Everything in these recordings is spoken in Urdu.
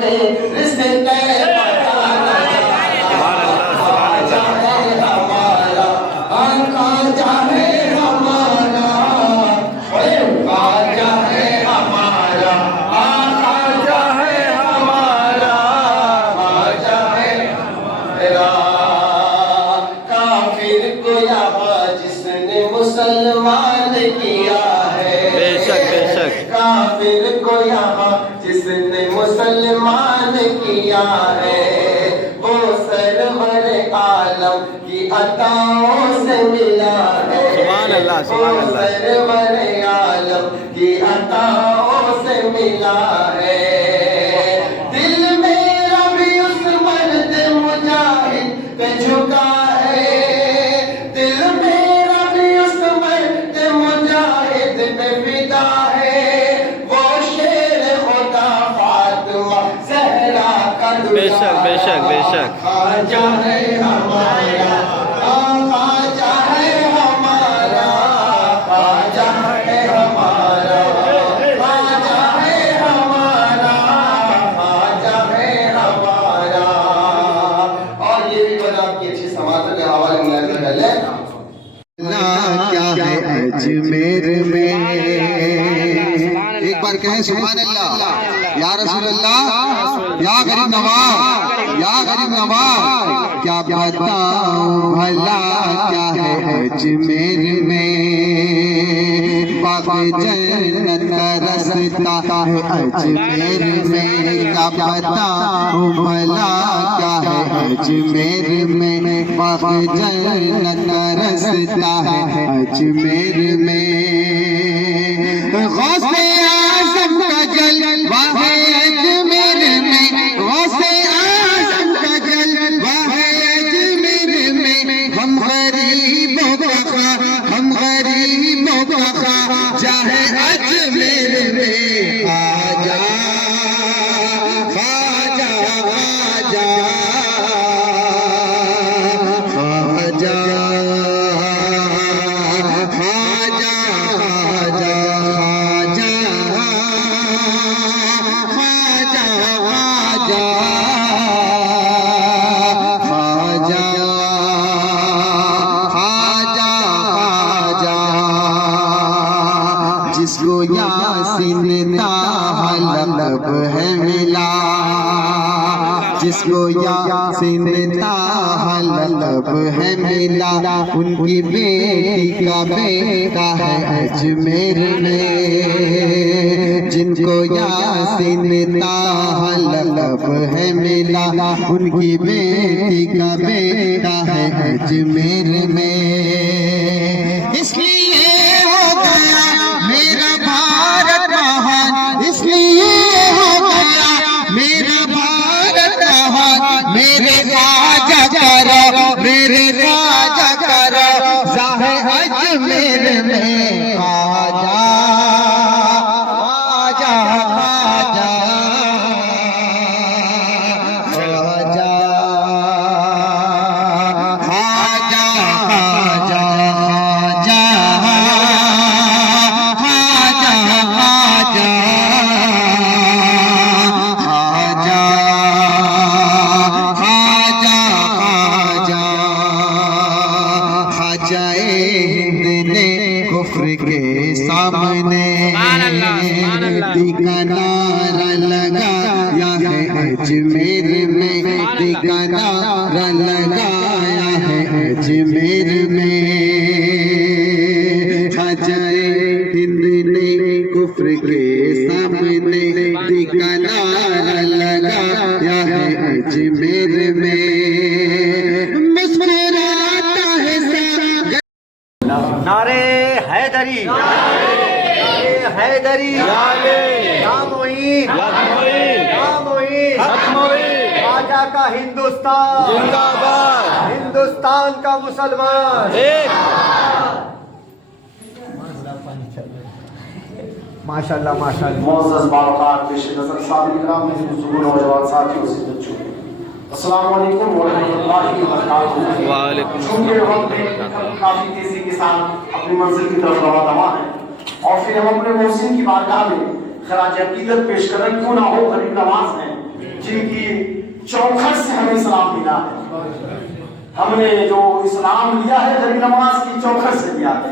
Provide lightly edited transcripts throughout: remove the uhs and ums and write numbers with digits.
کے رزق مسلمان کیا ہے، بے شک بے شک، کافر کو یہاں جس نے مسلمان کیا ہے وہ سرور عالم کی عطاؤں سے ملا ہے، سبحان اللہ وہ سبحان اللہ، سرور عالم کی عطاؤں سے ملا ہے۔ دل میرا بھی اس مرد مجاہد پہ جھکا ہے، دل میرا بھی اس مرد مجاہد پہ فدا ہے، وہ شیر خدا فاطمہ زہرا کا بے شک بے شک بے شک، خواجہ ہے ہمارا، خواجہ ہے ہمارا، خواجہ ہے ہمارا، خواجہ ہے ہمارا، خواجہ ہے ہمارا۔ اور یہ بھی بنا آپ کی اچھی سماعت کے حوالے ملاحظہ کر لیں۔ اللہ کیا ہے اجمیر میں، ایک بار کہیں سبحان اللہ، یا رسول اللہ، یا غریب نواز، یا غریب نواز، کیا بتاؤں بھلا کیا ہے اجمیر میں، باغ جنت کا رستا ہے اجمیر میں، کیا بتاؤں بھلا کیا ہے اجمیر میں، باغ جنت کا رستا ہے اجمیر میں، غوث اعظم کا جلوہ ہے اجمیر میں، غوث اعظم کا جلوہ ہے اجمیر میں، ہم غریبوں کا خواہ، ہم غریبوں کا خواہ جاہے اجمیر میں، خواجہ خواجہ خواجہ خواجہ جس کو یاسین طٰہٰ لقب ہے ملا، جس کو یاسین طٰہٰ لقب ہے ملا، ان کی بیٹی کا بیٹا ہے اجمیر میں، جن کو یاسین طٰہٰ لقب ہے ملا، ان کی بیٹی کا بیٹا ہے اجمیر میں، اس لیے ہو گیا میرا بھارت مہان، اس لیے ہو گیا میرا بھارت مہان، میرے خواجہ کرو، میرے خواجہ کرو ظاہر اجمیر میں، خواجہ خواجہ خواجہ خواجہ خواجہ خواجہ کفر کے سامنے کا نعرہ لگایا ہے اجمیر میں، کا نعرہ لگایا ہے اجمیر میں، خواجہ ہند نے کفر کے سامنے کا نعرہ لگایا ہے اجمیر میں، مسکراتا ہے سارا نعرے حیدری، نعرے حیدری، یا معین، یا معین، خواجہ کا ہندوستان زندہ باد، ہندوستان کا مسلمان، ماشاءاللہ ماشاءاللہ۔ معزز باوقار پیش نظر سامعین کرام، بزرگوں نوجوان ساتھیوں سے بچوں، السلام علیکم ورحمۃ اللہ وبرکاتہ۔ وعلیکم چونکہ ہم کافی تیزی کے ساتھ اپنی منزل کی طرف رواں ہیں اور پھر ہم اپنے محسن کی بارگاہ میں خراج عقیدت پیش کریں، کیوں نہ ہو غریب نواز ہیں اسلام ملا ہے. ہم نے جو اسلام لیا ہے غریب نواز کی چوکھٹ سے لیا ہے.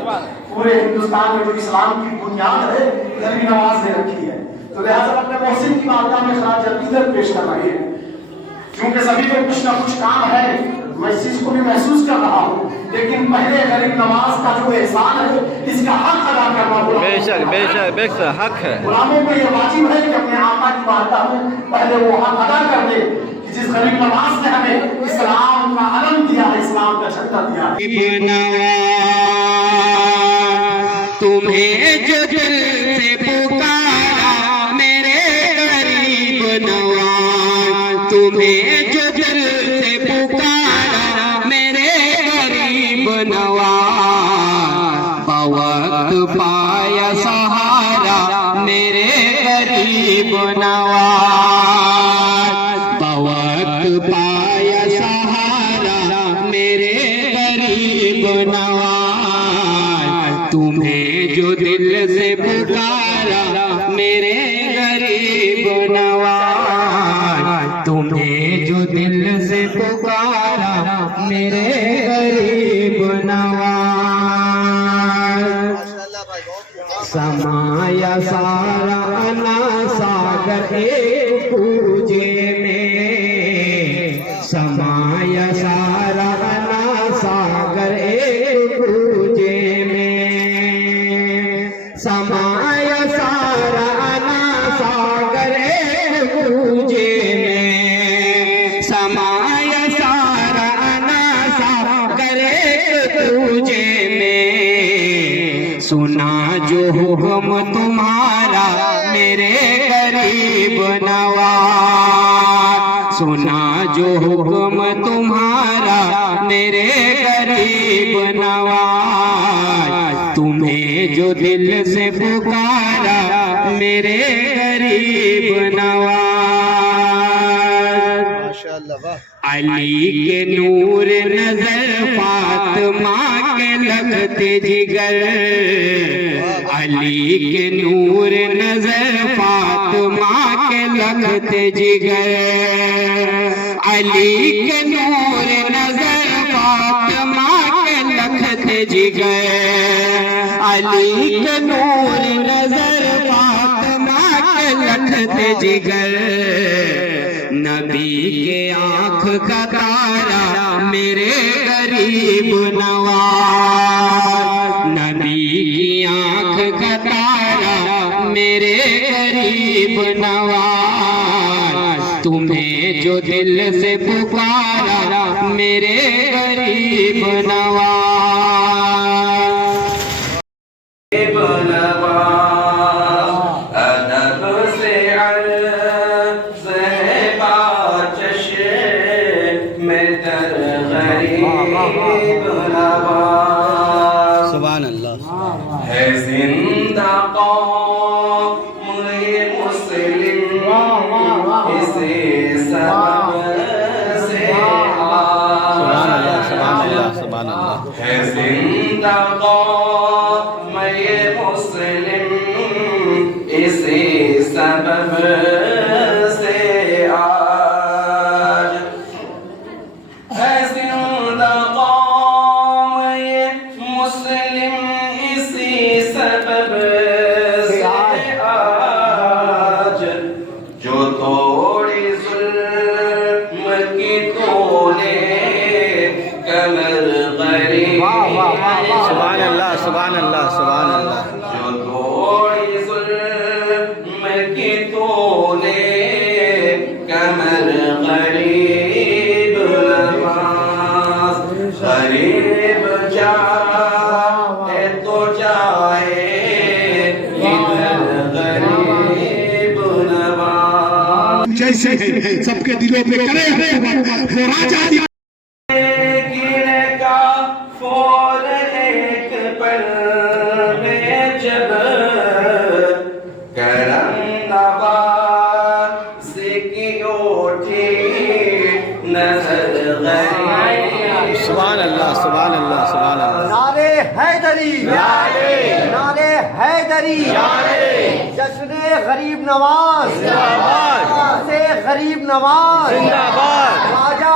پورے ہندوستان میں جو اسلام کی بنیاد ہے غریب نواز نے رکھی ہے. تو لہٰذا اپنے محسن کی بارگاہ میں خراج عقیدت پیش کر رہے ہیں. کیونکہ سبھی کو کچھ نہ کچھ کام ہے, میں اس چیز کو بھی محسوس کر رہا ہوں, لیکن پہلے غریب نواز کا جو احسان ہے اس کا حق ادا کرنا بے شک بے شک بے شک حق ہے. غلاموں کو یہ واجب ہے کہ اپنے آقا کی بارگاہ میں پہلے وہ حق ادا کر دے کہ جس غریب نواز نے ہمیں اسلام کا علم دیا ہے, اسلام کا جھنڈا دیا ہے. تمہیں جو دل سے پکارا میرے غریب نواز, تمہیں جو دل سے پکارا میرے غریب نواز, بوقت پایا سہارا میرے غریب نواز, بوقت پایا سہارا میرے غریب نواز, تمہیں جو دل سے پکارا میرے غریب نواز, تمہیں جو دل سے پکارا میرے غریب نواز. سمایا سارا انا ساگر ایک پوجے میں, سمایا سارا انا ساگر ایک پوجے میں, سمایا سارا انا ساگر ایک پوجے میں, سمایا سارا انا ساگر ایک پوجے میں, سنا جو ہم تمہارا میرے غریب نواز, سنا جو حکم تمہارا میرے غریب نواز, تمہیں جو دل سے پکارا میرے غریب نواز. علی کے نور نظر فاطمہ کے لگتے جگر, علی کے نور نظر فاطمہ کے لگتے جگر, علی کے نور نظر فاطمہ کے لگتے جگر, علی کے نور نظر فاطمہ کے لگتے جگر, نبی کے آنکھ کا تارا میرے غریب نواز, نبی کی آنکھ کا تارا میرے غریب نواز, تمہیں جو دل سے پکارا میرے غریب نواز. سبحان اللہ. ہے زندہ قوم مسلم اسی سبب سے سبحان اللہ سبحان اللہ سبحان اللہ. ہے زندہ قوم مسلم اسی سبب سے آج, ہے زندہ قوم مسلم اسی سبب سے آج, جو توڑی ظلم کی تو نے کمر غریب. سبحان اللہ سبحان اللہ سبحان اللہ. جو توڑی ظلم کی تو نے کمر غریب نواز, غریب جائے تو جائے ادھر غریب نواز. جیسے سب کے دلوں پہ کرے مراجعہ گرے کا پھول ایک پل میں جب کرم نواز کی اٹھی نظر غریب. سبحان اللہ سبحان اللہ سبحان اللہ. نعرے حیدری, نعرے حیدری, جشن غریب نواز, زندہ باد. سے غریب نواز, زندہ باد. خواجہ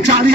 40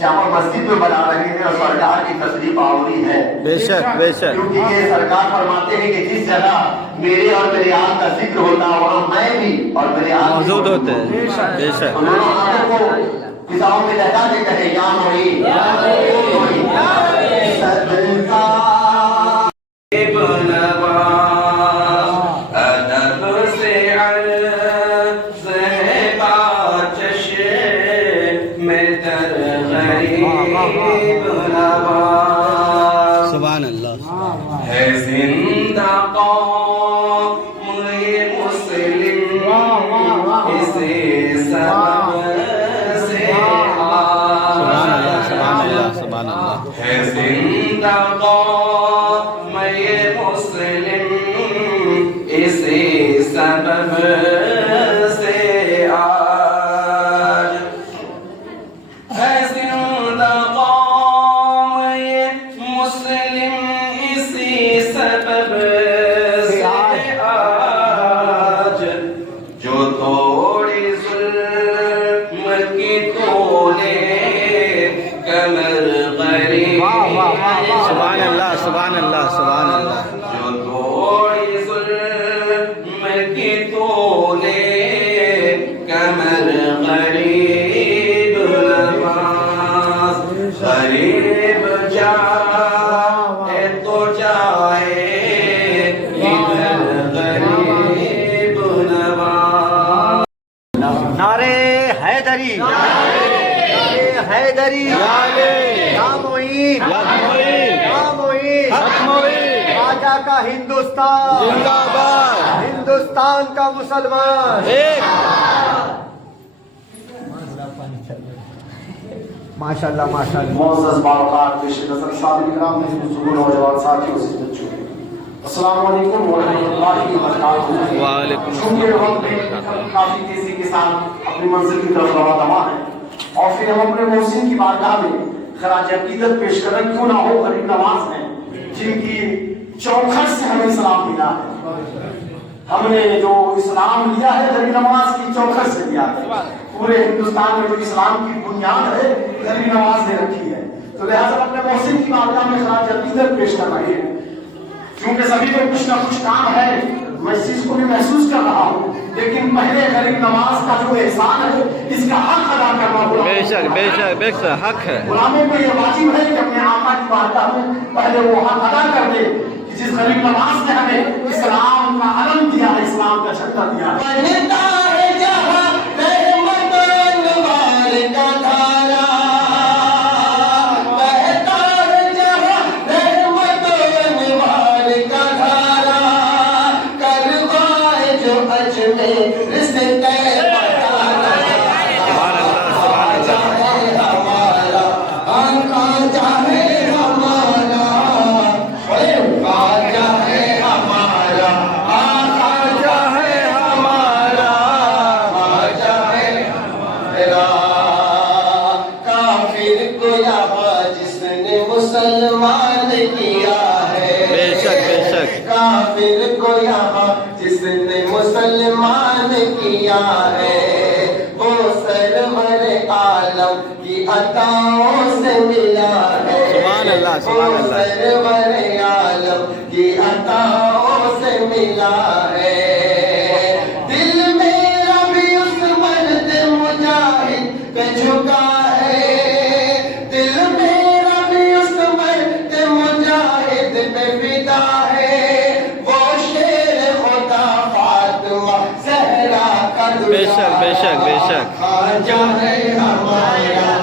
جامع مسجد میں بنا رہے ہیں اور سرکار کی تشریف آوری ہے. بے شک بے شک. کیونکہ یہ سرکار فرماتے ہیں کہ جس جگہ میرے اور میرے آل کا ذکر ہوتا ہے وہاں میں بھی اور میرے آل موجود ہوتے ہیں. بے شک. انہوں نے آنکھوں کو فضاؤں میں لہرا دے کہے یا معین صدقہ ابن عباس ادب سے عرض ہے باچش میں در غریب نواز. سبحان اللہ. ہے زندہ قوم مسلم اسی سبب سے سبحان اللہ. سبحان اللہ. سبحان اللہ. ہے زندہ قوم مسلم اسی سبب سے آج. ہے زندہ قوم مسلم اسی سبب سے آج. جو توڑی ظلم کی تو نے کمر غریب. سبحان اللہ. سبحان اللہ. سبحان اللہ. جو توڑی ظلم کی تو نے کمر غریب نواز. غریب جائے تو جائے ادھر غریب نواز. نعرے حیدری، نعرے حیدری، یا معین، یا معین، خواجہ کا ہندوستان زندہ باد. ہندوستان کا مسلمان. ماشاء اللہ ماشاء اللہ. معزز باوقار پیش نظر شاہد اکرام نے بزرگ نوجوان ساتھیوں سے بچوں السلام علیکم ورحمۃ اللہ وبرکاتہ. وعلیکم چونکہ ہم کافی تیزی کے ساتھ اپنی منزل کی طرف رواں ہیں اور پھر ہم اپنے محسن کی بارگاہ میں خراج عقیدت پیش کریں کیوں نہ ہو غریب نواز ہیں جن کی چوکھٹ سے ہمیں اسلام ملا ہے. ہم نے جو اسلام لیا ہے غریب نواز کی چوکھٹ سے لیا ہے. پورے ہندوستان میں جو اسلام کی بنیاد ہے غریب نواز نے رکھی ہے. تو لہٰذا اپنے محسن کی بارگاہ میں خراج عقیدت پیش کر رہے ہیں. کیونکہ سبھی کو کچھ نہ کچھ کام ہے میں اس چیز کو بھی محسوس کر رہا ہوں لیکن پہلے غریب نواز کا جو احسان ہے اس کا حق ادا کرنا بے شک بے شک بے شک حق ہے. غلاموں کو یہ واجب ہے کہ اپنے آقا کی بارگاہ میں پہلے وہ حق ادا کر دے کہ جس غریب نواز نے ہمیں اسلام کا علم دیا ہے اسلام کا جھنڈا دیا ہے. بنتا ہے جہاں رحمت انوار کا دھارا، بہتا ہے جہاں رحمت انوار کا دھارا، کروائے جو اجمیر سے طیبہ تارا. خواجہ ہے ہمارا، خواجہ ہے ہمارا، خواجہ ہے ہمارا، خواجہ ہے ہمارا، خواجہ ہے ہمارا. کافر کو یہاں جس نے مسلمان کیا ہے، بے شک بے شک. کافر کو یہاں جس نے مسلمان کیا ہے وہ سرور عالم کی عطاؤں سے ملا ہے. سبحان اللہ. سبحان وہ اللہ. سرور عالم کی عطاؤں سے ملا ہے. دل میرا بھی اس مرد مجاہد پہ جھکا ہے، دل میرا بھی اس مرد مجاہد پہ فدا ہے. وہ شیر خدا فاطمہ زہرا کا بے شک بے شک بے شک. خواجہ ہے ہمارا،